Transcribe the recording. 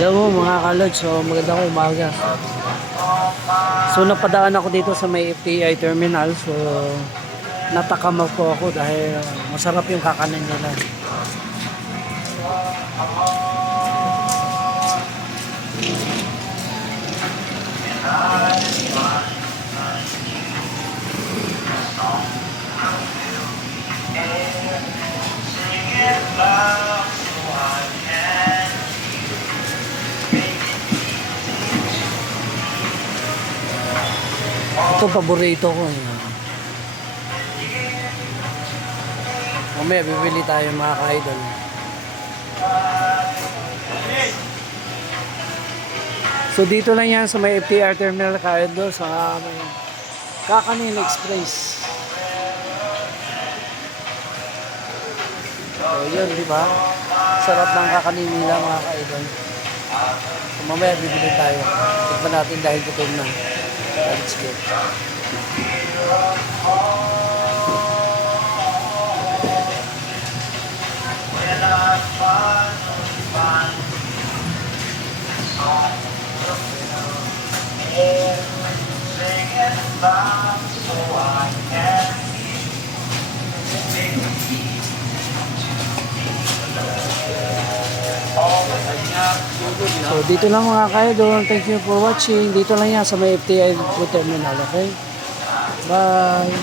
Hello mga kalod, so magandang umaga. So napadaan ako dito sa may FTI terminal, so natakam po ako dahil masarap yung kakanin nila. Ito paborito ko. eh. Mamaya bibili tayo mga ka-idol. So dito lang yan sa may FTR terminal ka-idol sa may Kakanin Express. So yun, di ba? Sarap ng kakanin nila mga ka-idol. So mamaya bibili tayo. Tikman natin dahil gutom na. That's good. So dito lang mga kaidol. Thank you for watching. Dito lang yan sa may FTI Terminal. Okay? Bye!